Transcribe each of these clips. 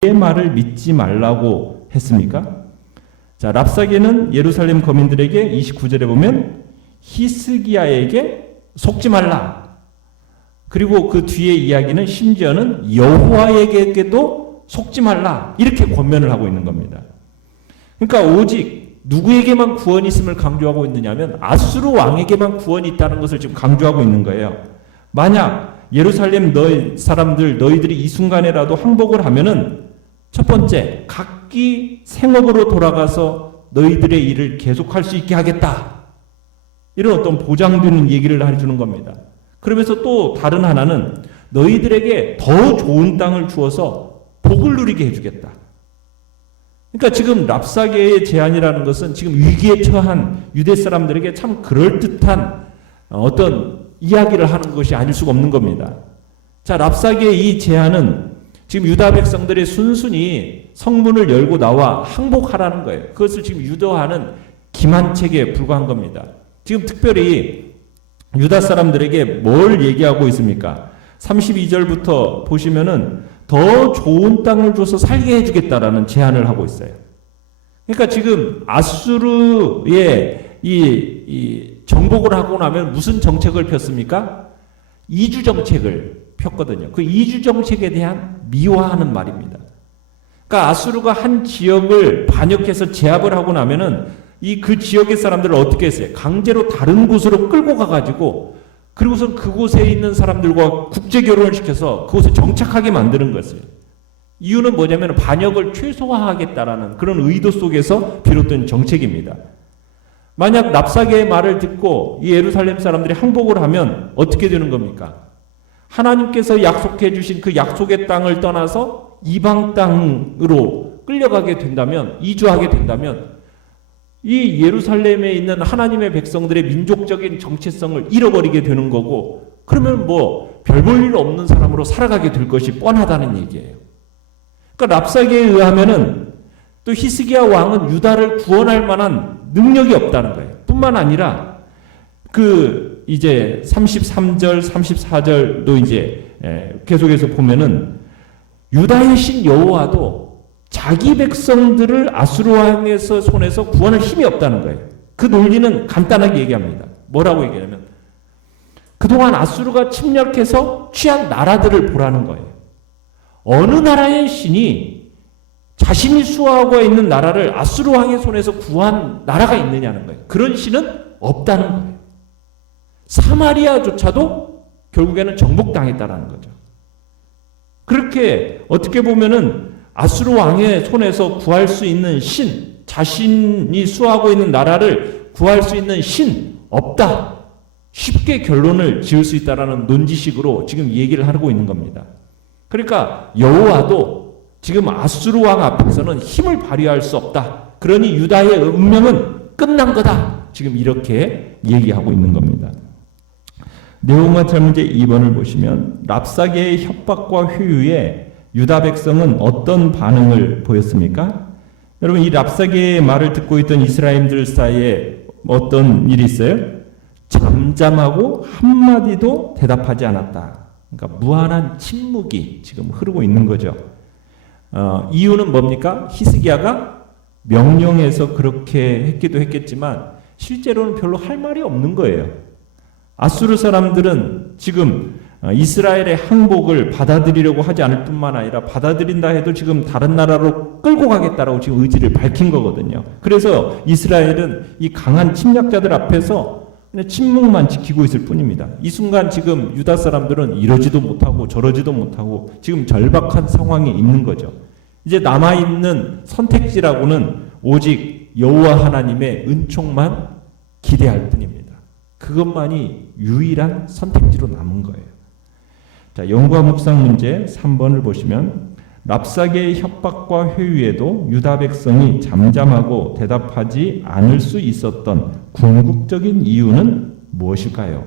누구의 말을 믿지 말라고 했습니까? 자, 랍사게는 예루살렘 거민들에게 29절에 보면 히스기야에게 속지 말라. 그리고 그 뒤에 이야기는 심지어는 여호와에게도 속지 말라. 이렇게 권면을 하고 있는 겁니다. 그러니까 오직 누구에게만 구원이 있음을 강조하고 있느냐면 아수르 왕에게만 구원이 있다는 것을 지금 강조하고 있는 거예요. 만약 예루살렘 너희들이 이 순간에라도 항복을 하면은 첫 번째, 각기 생업으로 돌아가서 너희들의 일을 계속할 수 있게 하겠다. 이런 어떤 보장되는 얘기를 해주는 겁니다. 그러면서 또 다른 하나는 너희들에게 더 좋은 땅을 주어서 복을 누리게 해주겠다. 그러니까 지금 랍사게의 제안이라는 것은 지금 위기에 처한 유대 사람들에게 참 그럴듯한 어떤 이야기를 하는 것이 아닐 수가 없는 겁니다. 자, 랍사게의 이 제안은 지금 유다 백성들이 순순히 성문을 열고 나와 항복하라는 거예요. 그것을 지금 유도하는 기만책에 불과한 겁니다. 지금 특별히 유다 사람들에게 뭘 얘기하고 있습니까? 32절부터 보시면은 더 좋은 땅을 줘서 살게 해주겠다라는 제안을 하고 있어요. 그러니까 지금 아수르의 이 정복을 하고 나면 무슨 정책을 폈습니까? 이주 정책을 폈거든요. 그 이주 정책에 대한 미화하는 말입니다. 그러니까 아수르가 한 지역을 반역해서 제압을 하고 나면은 그 지역의 사람들을 어떻게 했어요? 강제로 다른 곳으로 끌고 가가지고 그리고선 그곳에 있는 사람들과 국제 결혼을 시켜서 그곳에 정착하게 만드는 것이에요. 이유는 뭐냐면 반역을 최소화하겠다라는 그런 의도 속에서 비롯된 정책입니다. 만약 랍사게의 말을 듣고 이 예루살렘 사람들이 항복을 하면 어떻게 되는 겁니까? 하나님께서 약속해 주신 그 약속의 땅을 떠나서 이방 땅으로 끌려가게 된다면, 이주하게 된다면 이 예루살렘에 있는 하나님의 백성들의 민족적인 정체성을 잃어버리게 되는 거고, 그러면 뭐 별 볼 일 없는 사람으로 살아가게 될 것이 뻔하다는 얘기예요. 그러니까 랍사게에 의하면은 또 히스기야 왕은 유다를 구원할 만한 능력이 없다는 거예요. 뿐만 아니라 이제 33절, 34절도 이제 계속해서 보면은 유다의 신 여호와도 자기 백성들을 아수르 왕의 손에서 구원할 힘이 없다는 거예요. 그 논리는 간단하게 얘기합니다. 뭐라고 얘기하냐면 그동안 아수르가 침략해서 취한 나라들을 보라는 거예요. 어느 나라의 신이 자신이 수호하고 있는 나라를 아수르 왕의 손에서 구한 나라가 있느냐는 거예요. 그런 신은 없다는 거예요. 사마리아조차도 결국에는 정복당했다라는 거죠. 그렇게 어떻게 보면은 아수르 왕의 손에서 구할 수 있는 신, 자신이 수호하고 있는 나라를 구할 수 있는 신 없다. 쉽게 결론을 지을 수 있다라는 논지식으로 지금 얘기를 하고 있는 겁니다. 그러니까 여호와도 지금 아수르 왕 앞에서는 힘을 발휘할 수 없다. 그러니 유다의 운명은 끝난 거다. 지금 이렇게 얘기하고 있는 겁니다. 네오마찰 문제 2번을 보시면 랍사게의 협박과 회유에 유다 백성은 어떤 반응을 보였습니까? 여러분, 이 랍사게의 말을 듣고 있던 이스라엘들 사이에 어떤 일이 있어요? 잠잠하고 한마디도 대답하지 않았다. 그러니까 무한한 침묵이 지금 흐르고 있는 거죠. 이유는 뭡니까? 히스기야가 명령해서 그렇게 했기도 했겠지만 실제로는 별로 할 말이 없는 거예요. 아수르 사람들은 지금 이스라엘의 항복을 받아들이려고 하지 않을 뿐만 아니라 받아들인다 해도 지금 다른 나라로 끌고 가겠다라고 지금 의지를 밝힌 거거든요. 그래서 이스라엘은 이 강한 침략자들 앞에서 그냥 침묵만 지키고 있을 뿐입니다. 이 순간 지금 유다 사람들은 이러지도 못하고 저러지도 못하고 지금 절박한 상황에 있는 거죠. 이제 남아있는 선택지라고는 오직 여호와 하나님의 은총만 기대할 뿐입니다. 그것만이 유일한 선택지로 남은 거예요. 자, 연구와 묵상 문제 3번을 보시면 랍사게의 협박과 회유에도 유다 백성이 잠잠하고 대답하지 않을 수 있었던 궁극적인 이유는 무엇일까요?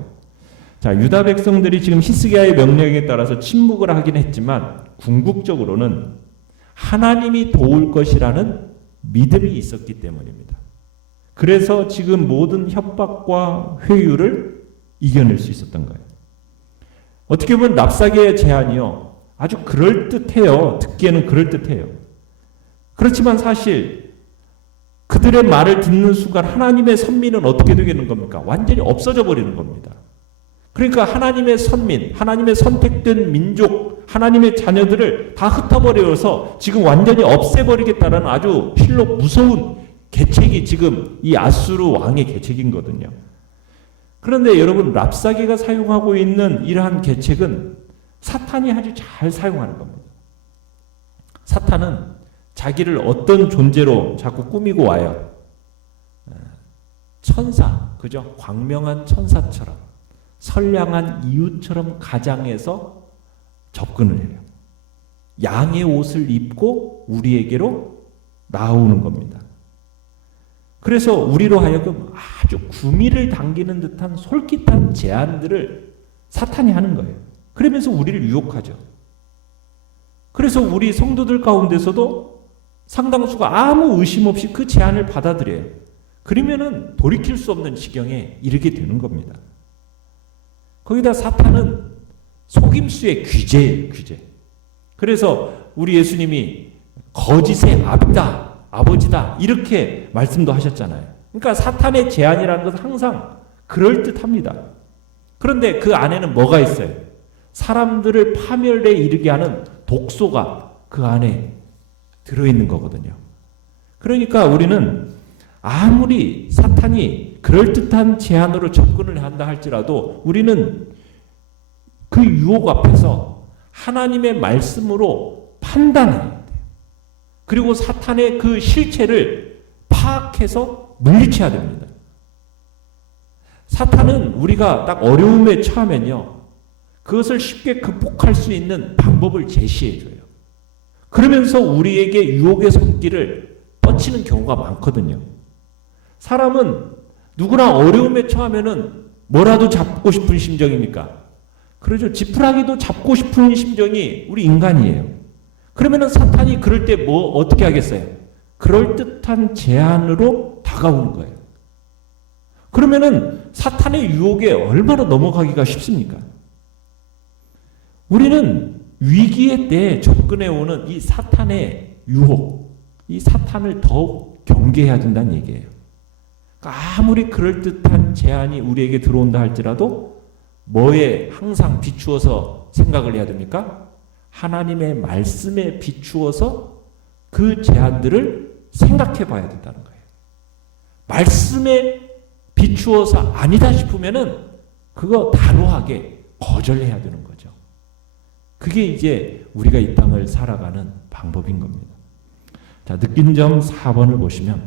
자, 유다 백성들이 지금 히스기야의 명령에 따라서 침묵을 하긴 했지만 궁극적으로는 하나님이 도울 것이라는 믿음이 있었기 때문입니다. 그래서 지금 모든 협박과 회유를 이겨낼 수 있었던 거예요. 어떻게 보면 랍사게의 제안이요, 아주 그럴듯해요. 듣기에는 그럴듯해요. 그렇지만 사실 그들의 말을 듣는 순간 하나님의 선민은 어떻게 되는 겁니까? 완전히 없어져 버리는 겁니다. 그러니까 하나님의 선민, 하나님의 선택된 민족, 하나님의 자녀들을 다 흩어버려서 지금 완전히 없애버리겠다는 아주 실로 무서운 계책이 지금 이 아수르 왕의 계책이거든요. 그런데 여러분, 랍사게가 사용하고 있는 이러한 계책은 사탄이 아주 잘 사용하는 겁니다. 사탄은 자기를 어떤 존재로 자꾸 꾸미고 와요. 천사, 그죠? 광명한 천사처럼, 선량한 이웃처럼 가장해서 접근을 해요. 양의 옷을 입고 우리에게로 나오는 겁니다. 그래서 우리로 하여금 아주 구미를 당기는 듯한 솔깃한 제안들을 사탄이 하는 거예요. 그러면서 우리를 유혹하죠. 그래서 우리 성도들 가운데서도 상당수가 아무 의심 없이 그 제안을 받아들여요. 그러면은 돌이킬 수 없는 지경에 이르게 되는 겁니다. 거기다 사탄은 속임수의 귀재예요, 귀재. 그래서 우리 예수님이 거짓의 아비다, 아버지다, 이렇게 말씀도 하셨잖아요. 그러니까 사탄의 제안이라는 것은 항상 그럴듯합니다. 그런데 그 안에는 뭐가 있어요? 사람들을 파멸에 이르게 하는 독소가 그 안에 들어있는 거거든요. 그러니까 우리는 아무리 사탄이 그럴듯한 제안으로 접근을 한다 할지라도 우리는 그 유혹 앞에서 하나님의 말씀으로 판단해야 돼요. 그리고 사탄의 그 실체를 파악해서 물리쳐야 됩니다. 사탄은 우리가 딱 어려움에 처하면요, 그것을 쉽게 극복할 수 있는 방법을 제시해줘요. 그러면서 우리에게 유혹의 손길을 뻗치는 경우가 많거든요. 사람은 누구나 어려움에 처하면은 뭐라도 잡고 싶은 심정입니까? 그러죠. 지푸라기도 잡고 싶은 심정이 우리 인간이에요. 그러면은 사탄이 그럴 때 어떻게 하겠어요? 그럴듯한 제안으로 다가오는 거예요. 그러면은 사탄의 유혹에 얼마나 넘어가기가 쉽습니까? 우리는 위기의 때에 접근해 오는 이 사탄의 유혹, 이 사탄을 더욱 경계해야 된다는 얘기예요. 그러니까 아무리 그럴듯한 제안이 우리에게 들어온다 할지라도 뭐에 항상 비추어서 생각을 해야 됩니까? 하나님의 말씀에 비추어서 그 제안들을 생각해 봐야 된다는 거예요. 말씀에 비추어서 아니다 싶으면은 그거 단호하게 거절해야 되는 거죠. 그게 이제 우리가 이 땅을 살아가는 방법인 겁니다. 자, 느낀 점 4번을 보시면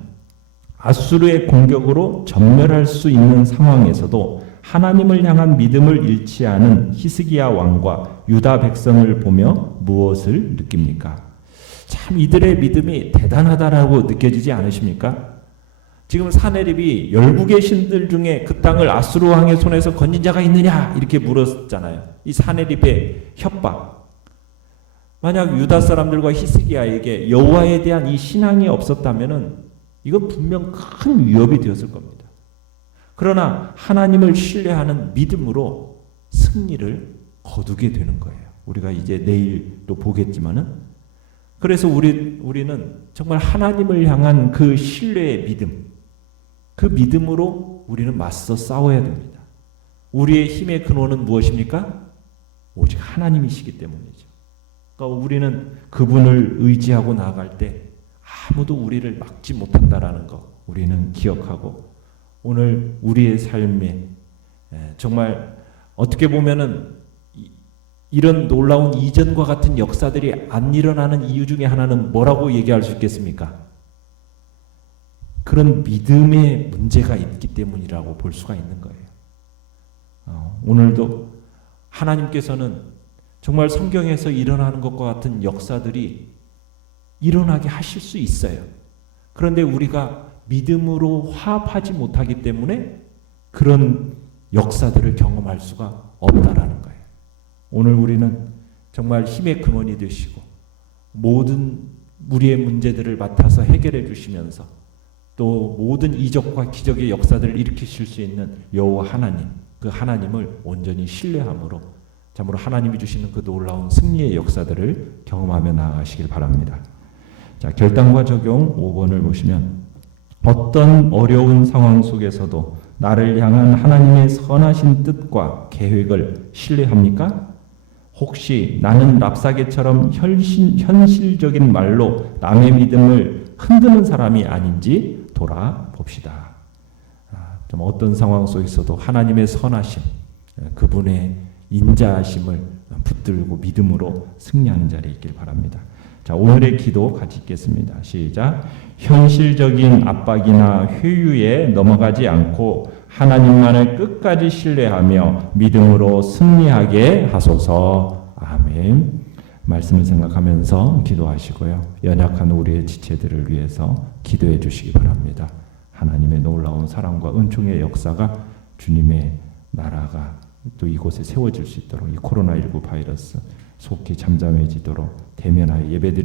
아수르의 공격으로 전멸할 수 있는 상황에서도 하나님을 향한 믿음을 잃지 않은 히스기야 왕과 유다 백성을 보며 무엇을 느낍니까? 참 이들의 믿음이 대단하다라고 느껴지지 않으십니까? 지금 사내립이 열국의 신들 중에 그 땅을 아수르 왕의 손에서 건진 자가 있느냐 이렇게 물었잖아요. 이 사내립의 협박. 만약 유다 사람들과 히스기야에게 여호와에 대한 이 신앙이 없었다면은 이건 분명 큰 위협이 되었을 겁니다. 그러나 하나님을 신뢰하는 믿음으로 승리를 거두게 되는 거예요. 우리가 이제 내일 또 보겠지만은, 그래서 우리는 정말 하나님을 향한 그 신뢰의 믿음, 그 믿음으로 우리는 맞서 싸워야 됩니다. 우리의 힘의 근원은 무엇입니까? 오직 하나님이시기 때문이죠. 그러니까 우리는 그분을 의지하고 나아갈 때 아무도 우리를 막지 못한다라는 거 우리는 기억하고, 오늘 우리의 삶에 정말 어떻게 보면은 이런 놀라운 이전과 같은 역사들이 안 일어나는 이유 중에 하나는 뭐라고 얘기할 수 있겠습니까? 그런 믿음의 문제가 있기 때문이라고 볼 수가 있는 거예요. 오늘도 하나님께서는 정말 성경에서 일어나는 것과 같은 역사들이 일어나게 하실 수 있어요. 그런데 우리가 믿음으로 화합하지 못하기 때문에 그런 역사들을 경험할 수가 없다라는 거예요. 오늘 우리는 정말 힘의 근원이 되시고 모든 우리의 문제들을 맡아서 해결해 주시면서 또 모든 이적과 기적의 역사들을 일으키실 수 있는 여호와 하나님, 그 하나님을 온전히 신뢰함으로 참으로 하나님이 주시는 그 놀라운 승리의 역사들을 경험하며 나아가시길 바랍니다. 자, 결단과 적용 5번을 보시면 어떤 어려운 상황 속에서도 나를 향한 하나님의 선하신 뜻과 계획을 신뢰합니까? 혹시 나는 랍사게처럼 현실적인 말로 남의 믿음을 흔드는 사람이 아닌지 돌아봅시다. 좀 어떤 상황 속에서도 하나님의 선하심, 그분의 인자하심을 붙들고 믿음으로 승리하는 자리에 있길 바랍니다. 자, 오늘의 기도 같이 읽겠습니다. 시작. 현실적인 압박이나 회유에 넘어가지 않고 하나님만을 끝까지 신뢰하며 믿음으로 승리하게 하소서. 아멘. 말씀을 생각하면서 기도하시고요. 연약한 우리의 지체들을 위해서 기도해 주시기 바랍니다. 하나님의 놀라운 사랑과 은총의 역사가 주님의 나라가 또 이곳에 세워질 수 있도록 이 코로나19 바이러스 속히 잠잠해지도록 대면하여 예배드릴